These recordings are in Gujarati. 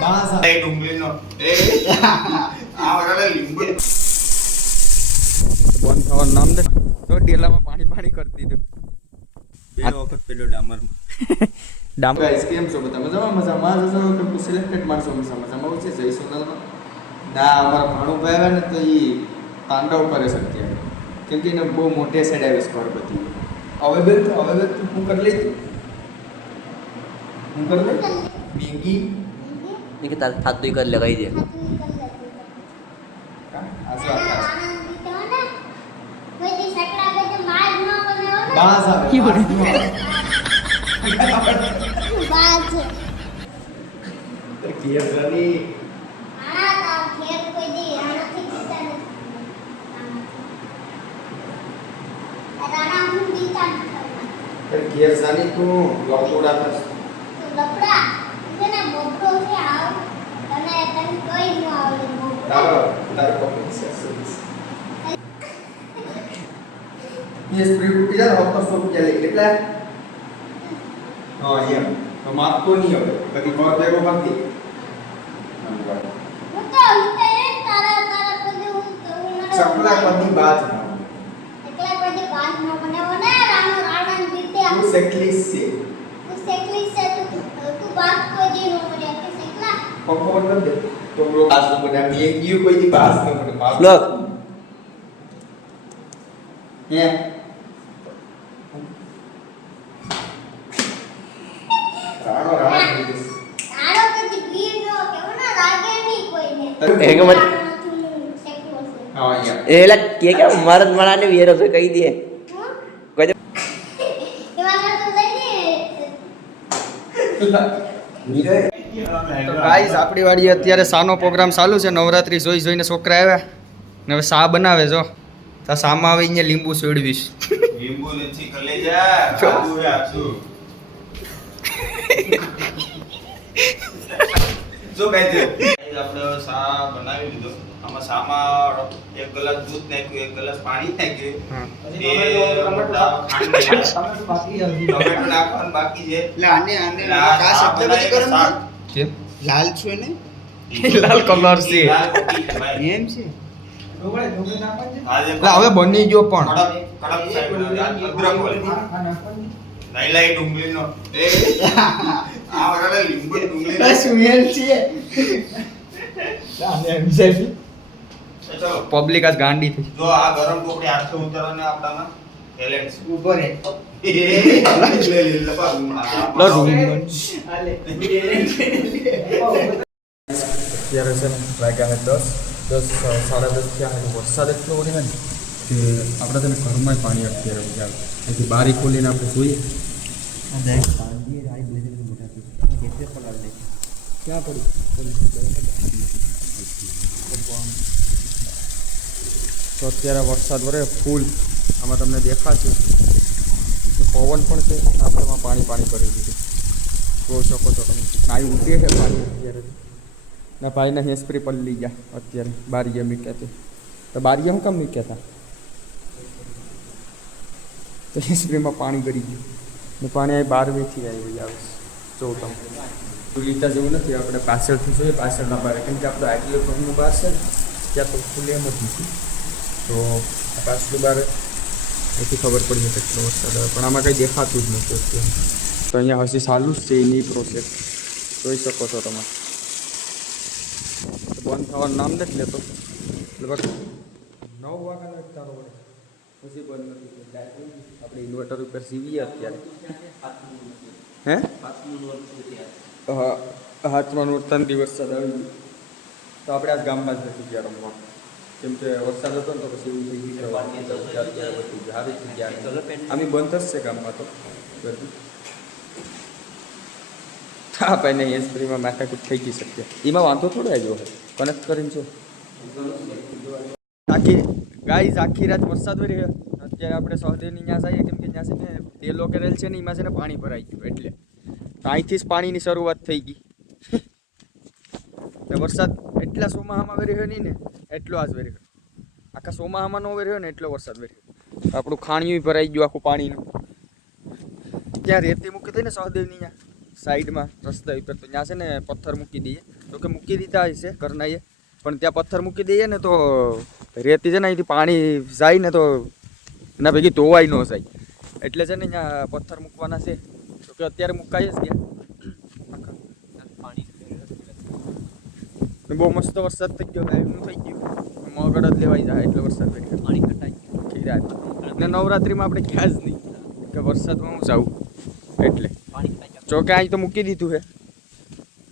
બાસ એ ડુંગળીનો એ આ વગર લીંબુ બંધ થવાનું નામ દે તો ડેલામાં પાણી કરી દીધું બે વખત પેલો ડામર ગાઈસ કેમ છો બધા મજામાં જશો કેમ કે સિલેક્ટેડ માણસો મજામાં છે જય સોનલમાં ના અમારા ભાણુભાઈ આવે ને તો એ તાંડવ કરે છે અત્યારે કેમ કે એને બહુ મોટે સાઈડ આવી છે ઘર બધી હવે બેન હું કરી લઈ હું કરી લઈ મેગી કે તાર થાતું કર લગાઈ દે બાસ આવે કેસરની કેસરની તું લપડા થસ તારો કોપી સર્વિસ ये स्प्रे को किया और तो सब क्या लिख लेता है हां ये तो माप तो नहीं होगा कभी और देखो बाकी चकला कभी बात ना तू सेक्लिस से पंखा बंद कर दे तो लोग बात नहीं बना ये क्यों कोई नहीं बात नहीं बना लोग ये एक मत हां ये एला के क्या मरद मराने वीरो से कही दिए कोई તો ગાઈસ આપણી વાડી અત્યારે સાનો પ્રોગ્રામ ચાલુ છે નવરાત્રી જોઈને છોકરા આવ્યા ને હવે સા બનાવે જો તો સામાં આવે અહીંયા લીંબુ સોડવીશ લીંબુ નથી કલેજા આદુ હે આસુ જો ગાઈસ આપણે સા બનાવી લીધો આમાં સામાં એક ગ્લાસ દૂધ નાખ્યું એક ગ્લાસ પાણી નાખ્યું એ ટમેટો નાખવાનું બાકી છે એટલે આને આકાશ એટલે બધી ગરમ કેમ લાલ છો ને લાલ કલર છે એમ છે એટલે હવે બની ગયો પણ કડક સાઈડ અદરક લાઈ ડુંગળીનો એ આ વગર લીંબુ ડુંગળીનો સુમેલ છે ચલો પબ્લિક આજ ગાંડી થઈ જો આ ગરમ કોકડી હાથે ઉતારવાને આપડામાં ટેલેન્ટ છે ઉભો રે લો રૂમ હાલે અત્યારે છે ને વાગ્યા 10 સાડા 10 થયા અને વરસાદ એટલો પડે ને કે આપણે તેને ઘરમાં પાણી અત્યારે જાય તેથી બારી ખોલીને આપણે જોઈએ ક્યાં પડી તો અત્યારે વરસાદ વરે ફૂલ આમાં તમને દેખાશે પવન પણ છે આપણેમાં પાણી કરી દીધું જોઈ શકો છો તમે નાઈ ઊંચે છે પાણી અત્યારે ના ભાઈને હેસ્પ્રી પર લઈ ગયા અત્યારે બારીએ મૂક્યા તે તો બારીએ હું કેમ મૂક્યા હતા તો હેસ્પ્રીમાં પાણી ગળી ગયું ને પાણી અહીં બાર વેથી આવી આવે જો તમે લીટા જેવું નથી આપણે પાછળથી જોઈએ પાછળના બારે કેમ કે આપણે આગળ ઘરનું બહાર છે ને ત્યાં તો ફૂલ એમ જ નથી તો આ પાછલું બાર એથી ખબર પડી કેટલો વરસાદ આવે પણ આમાં કંઈ દેખાતું જ નથી અત્યારે તો અહીંયા હજી ચાલુ જ છે એની પ્રોસેસ જોઈ શકો છો તમે બંધ થવાનું નામ નથી લેતો લગભગ 9 વાગ્યાનો એક તારો વડે પછી બંધ નથી આપણે ઇન્વર્ટર ઉપર સીવીએ અત્યારે હે હાથમાં નોરતાનો દિવસ વરસાદ આવી ગયો તો આપણે આ ગામમાં જ નથી ગયા રમવા કેમ કે વરસાદ હતો ને તો પછી એવું થઈ ગયું સારી થઈ ગયા અમે બંધ જ છે ગામમાં તો બધું હા ભાઈ નહીં એસપ્રીમાં માથાકૂટ થઈ ગઈ શકીએ એમાં વાંધો થોડો આવ્યો હોય કનેક્ટ કરીને છો આખી રાત વરસાદ વરી રહ્યો અત્યારે આપણે સહદેવની ત્યાં જઈએ કેમ કે ત્યાં છે ને તેલો કરેલ છે ને એમાં છે ને પાણી ભરાઈ ગયું એટલે અહીંથી જ પાણીની શરૂઆત થઈ ગઈ વરસાદ એટલા સોમાહામાં વેર્યો નહીં ને એટલો આજ વેર્યો આખા સોમાહામાં નો વેર્યો ને એટલો વરસાદ વેર્યો આપણું ખાણિયું ભરાઈ ગયું આખું પાણીનું ત્યાં રેતી મૂકી હતી ને સહદેવની ત્યાં સાઈડમાં રસ્તા ઉપર તો ત્યાં છે ને પથ્થર મૂકી દઈએ તો કે મૂકી દીધા હશે ઘરના પણ ત્યાં પથ્થર મૂકી દઈએ ને તો રેતી છે ને અહીંથી પાણી જાય ને તો એના ભેગી ધોવાઈ ન જાય એટલે છે ને ત્યાં પથ્થર મૂકવાના છે તો કે અત્યારે મુકાઈ જ ગયા બહુ મસ્ત વરસાદ થઈ ગયો ગાયનું થઈ ગયું મગડ જ લેવાઈ જાય એટલે વરસાદ પાણી કટાઈ ને નવરાત્રિમાં આપણે ક્યાં જ નહીં કે વરસાદમાં હું જાઉં એટલે ચોકે અહીં તો મૂકી દીધું છે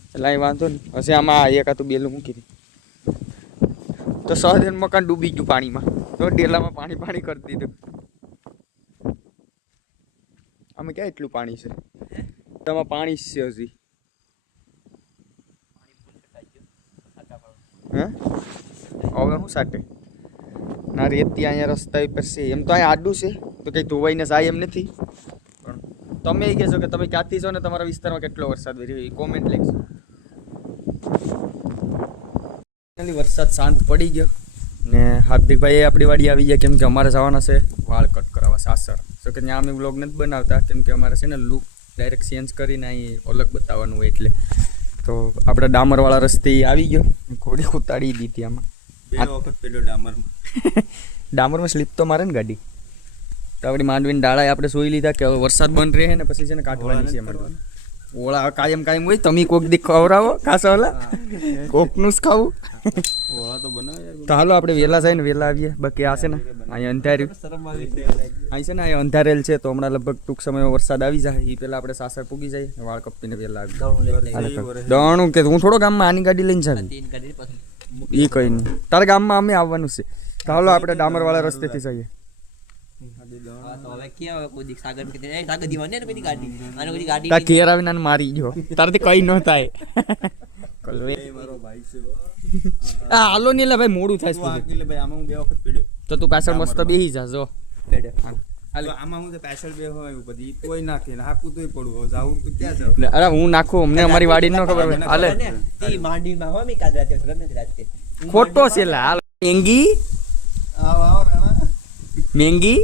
એટલે અહીં વાંધો નહીં હશે આમાં એકાતું બેલું મૂકી દીધું તો સહજન મકાન ડૂબી ગયું પાણીમાં તો ડેલામાં પાણી પાણી કરી દીધું આમાં ક્યાં એટલું પાણી છે તેમાં પાણી જ છે હજી હે હવે શું સાટે ના રેતી અહીંયા રસ્તા ઉપર છે એમ તો અહીંયા આડું છે તો કંઈ ધોવાઈને જાય એમ નથી પણ તમે એ કહેશો કે તમે ક્યાંથી છો ને તમારા વિસ્તારમાં કેટલો વરસાદ વર્યો એ કોમેન્ટ લખશો વરસાદ શાંત પડી ગયો ને હાર્દિકભાઈ આપણી વાડી આવી ગયા કેમ કે અમારે જવાના છે વાળ કટ કરાવવા સાસર તો કે ત્યાં અમે વ્લોગ નથી બનાવતા કેમ કે અમારે છે ને લુક ડાયરેક્ટ ચેન્જ કરીને અહીં અલગ બતાવવાનું હોય એટલે તો આપણે ડામરવાળા રસ્તે આવી ગયો ઘોડી ઉતાડી દીધી આમાં 2 વખત પેલો ડામરમાં ડામરમાં સ્લીપ તો મારે ને ગાડી તો આપણી માંડવીને ડાળા આપણે સોઈ લીધા કે હવે વરસાદ બંધ રહે ને પછી છે ને કાઢવાની છે અમારે ઓળા કાયમ હોય તમે કોક દી ખવડાવો ખાસા ઓલા કોકનું જ ખાવું ઓળા તો બનાવે યાર તો હાલો આપણે વહેલા જઈને વહેલા આવીએ બાકી આ છે ને અહીંયા અંધાર્યું અહીં છે ને અહીંયા અંધારેલ છે તો હમણાં લગભગ ટૂંક સમયમાં વરસાદ આવી જાય એ પહેલાં આપણે સાસર પૂગી જઈએ વાળ કપીને વહેલા આવી દણું કે હું થોડો ગામમાં આની ગાડી લઈને જાવી એ કંઈ નહીં તારા ગામમાં અમે આવવાનું છે તો હાલો આપણે ડામરવાળા રસ્તેથી જઈએ તા ઘેર આવીને આને મારી ગયો તારાથી કઈ ન થાય આ હાલો ને ભાઈ મોડું થાય છે એટલે ભાઈ આમાં હું 2 વખત પીડ્યો તો તું પાછળ મસ્ત બેહી જા જો આમાં હું તો પેશલ બે હોય બધી કોઈ નાખે ને હાકું તોય પડું હવે જાવું તો ક્યાં જાવું અરે હું નાખું અમને અમારી વાડી ન ખબર હોય હાલે ખોટો છે લા હાલ મેંગી આવ રાણા મેંગી